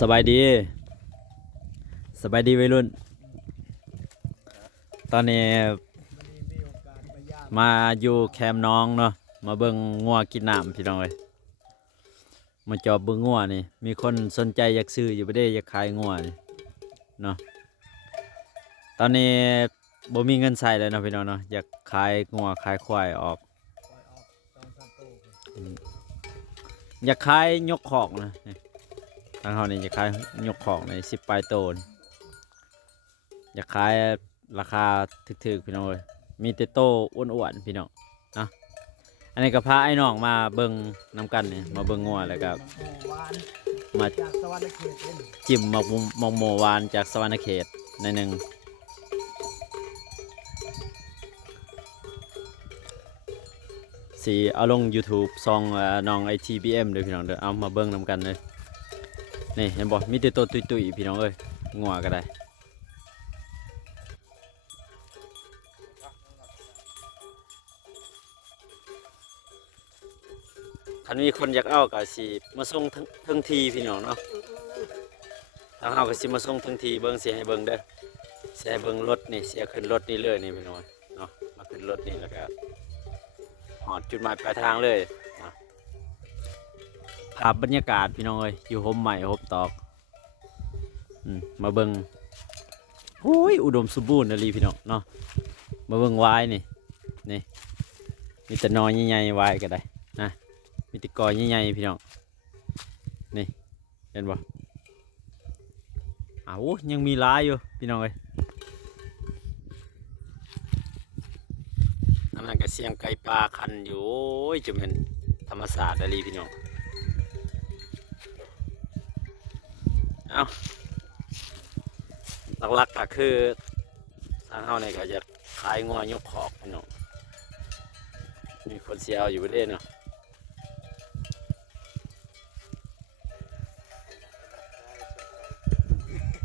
สบายดีสบายดีวัยรุ่นตอนนี้มาอยู่แคมป์น้องเนาะมาเบิ่งงัวกินน้ำพี่น้องเลยมาจอบเบิ่งงัวนี่มีคนสนใจอยากซื้ออยู่บ่ได้อยากขายงัวนี่เนาะตอนนี้บ่มีเงินใส่เลยเนาะพี่น้องเนาะอยากขายงัวขายควายออกอยากขายยกขอกนะทางเขานี่อยากขายยกขอกใน10 ปลายโตนอยากขายราคาถึกๆพี่น้องเลยมีแต่โตอ้วนๆพี่น้องนะอันนี้ก็พาไอ้น้องมาเบิ่งน้ำกันนี่มาเบิ่งงัวแล้วก็มาจิ้มหมกหมูหวานจากสวรรณเขตในหนึ่งสีเอาลง YouTube ซองน้อง ITBM เลยพี่น้องเด้อเอามาเบิ่งน้ำกันเลยนี่เห็นบ่มีแต่โตตุยๆพี่น้องเอ้ยงัวก็ได้คันมีคนอยากเอาก็สิมาส่งทั้งทีพี่น้องเนาะทางเฮาก็สิมาส่งทั้งทีเบิ่งสิให้เบิ่งเด้อสิให้เบิ่งรถนี่เสียขึ้นรถนี่เลยนี่พี่น้องเนาะมาขึ้นรถนี่แล้วก็หอดจุดหมายปลายทางเลยนะภาพบรรยากาศพี่น้องเอ้ยอยู่ห่มใหม่ห่มตอกมาเบิ่งโอ้ยอุดมสมบูรณ์นะลีพี่น้องเนาะมาเบิ่งวายนี่มีแต่นอใหญ่ๆวายก็ได้นะมีแต่กอใหญ่ๆพี่น้องนี่เห็นบ่อ้าวยังมีหลายอยู่พี่น้องเอ้ยอันนั้นก็เสียงไก่ป่าคันอยู่โอ้ยจะเป็นธรรมศาสตร์อะลีพี่น้องเอาหลักๆก็คือทางเฮาเนี่ยก็จะขายงัวยกขอกพี่น้องมีคนเสียเอาอยู่ประเทศเนาะ